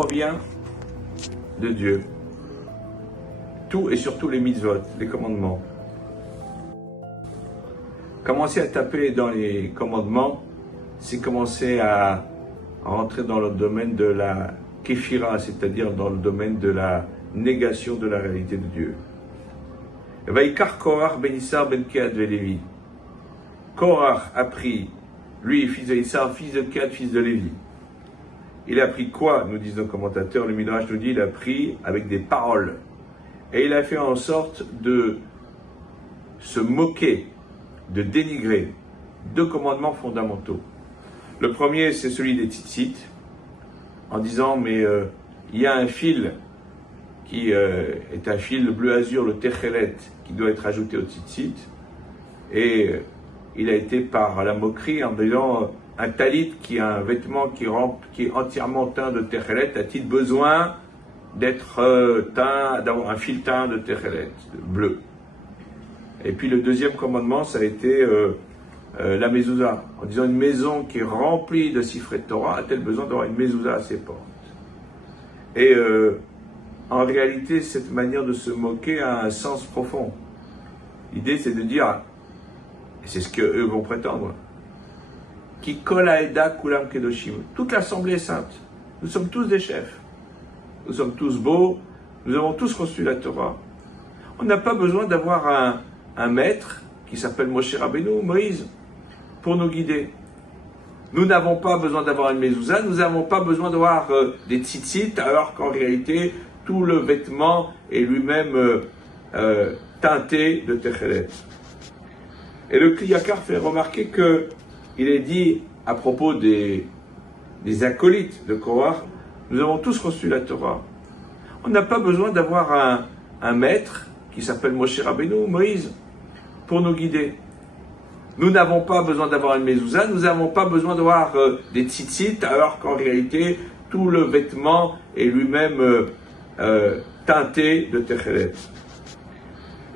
provient de Dieu. Tout et surtout les mitzvot, les commandements. Commencer à taper dans les commandements, c'est commencer à rentrer dans le domaine de la képhira, c'est-à-dire dans le domaine de la négation de la réalité de Dieu. Vaikar Korach ben Issar ben Kehat Lévi. Korach a pris, lui, fils de Issar, fils de Kehat, fils de Lévi. Il a pris quoi, nous disent nos commentateurs, le Midrash nous dit, il a pris avec des paroles. Et il a fait en sorte de se moquer, de dénigrer deux commandements fondamentaux. Le premier, c'est celui des tzitzit, en disant, mais il y a un fil qui est un fil bleu azur, le techelet, qui doit être ajouté au tzitzit, et il a été par la moquerie en disant, un talit qui est un vêtement qui est entièrement teint de techelet, a-t-il besoin d'être teint, d'avoir un fil teint de techelet, bleu? Et puis le deuxième commandement, ça a été la mezouza, en disant une maison qui est remplie de sifrei Torah a-t-elle besoin d'avoir une mezouza à ses portes? Et en réalité, cette manière de se moquer a un sens profond. L'idée, c'est de dire, et c'est ce qu'eux vont prétendre, qui kol haeda kulam kedoshim, toute l'assemblée est sainte. Nous sommes tous des chefs. Nous sommes tous beaux. Nous avons tous reçu la Torah. On n'a pas besoin d'avoir un maître qui s'appelle Moshe Rabbeinu, Moïse, pour nous guider. Nous n'avons pas besoin d'avoir une mezouza, nous n'avons pas besoin d'avoir des tzitzit, alors qu'en réalité, tout le vêtement est lui-même teinté de techelet. Et le Kli Yakar fait remarquer qu'il est dit à propos des acolytes de Korach, nous avons tous reçu la Torah. On n'a pas besoin d'avoir un maître qui s'appelle Moshe Rabbeinu, Moïse, pour nous guider. Nous n'avons pas besoin d'avoir une mezouza, nous n'avons pas besoin d'avoir des tzitzit, alors qu'en réalité, tout le vêtement est lui-même teinté de techelet.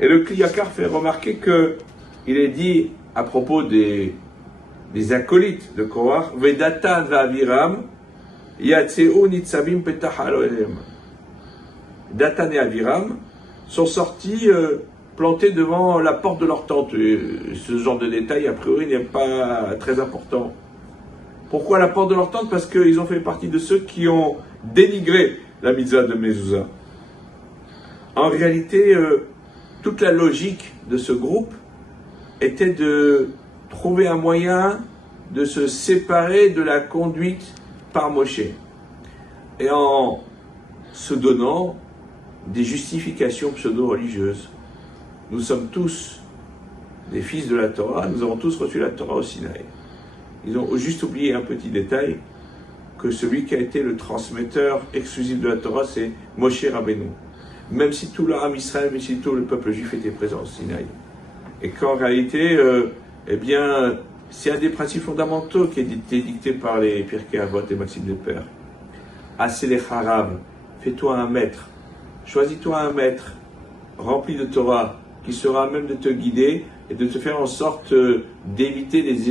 Et le Kli Yakar fait remarquer qu'il est dit à propos des acolytes de Korach, Vedatan va'aviram, yatseu nitzavim petach alohem. Datan et Aviram sont sortis plantés devant la porte de leur tente. Et ce genre de détail, a priori, n'est pas très important. Pourquoi la porte de leur tente? Parce qu'ils ont fait partie de ceux qui ont dénigré la mitzvah de mezouza. En réalité, toute la logique de ce groupe était de trouver un moyen de se séparer de la conduite par Moshe. Et en se donnant des justifications pseudo-religieuses. Nous sommes tous des fils de la Torah, nous avons tous reçu la Torah au Sinaï. Ils ont juste oublié un petit détail, que celui qui a été le transmetteur exclusif de la Torah, c'est Moshe Rabbeinu. Même si tout l'Am Israël, même si tout le peuple juif était présent au Sinaï. Et qu'en réalité, eh bien, c'est un des principes fondamentaux qui a été dicté par les Pirkei Avot et Maxime de Père. Asselech Harav, fais-toi un maître. Choisis-toi un maître rempli de Torah qui sera à même de te guider et de te faire en sorte d'éviter les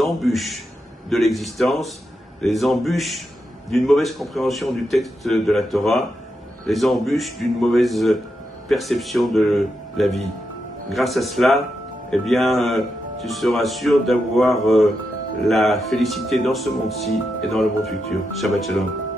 embûches de l'existence, les embûches d'une mauvaise compréhension du texte de la Torah, les embûches d'une mauvaise perception de la vie. Grâce à cela, eh bien, tu seras sûr d'avoir la félicité dans ce monde-ci et dans le monde futur. Shabbat Shalom.